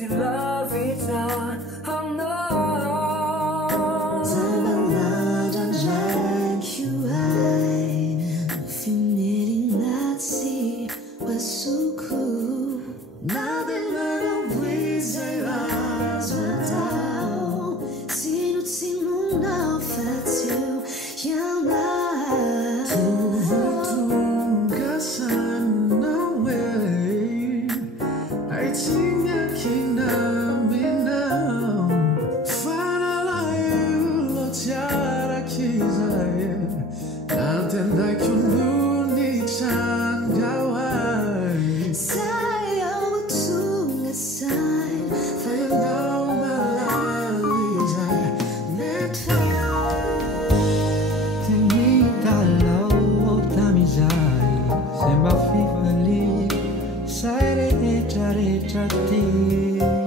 Party la vita, oh no. 사랑하던 JQI Infinity Nazi was so cool. Nothing but a breeze eyes were down. Sino now fats you, young life. 가산 away. I think I can be now. Finally, lost your kizaye. 나한텐 밝힌 눈이 찬가와이. 사여가 퉁가 sign. Find out my life. Let Sembra fifali, sai re tra ti.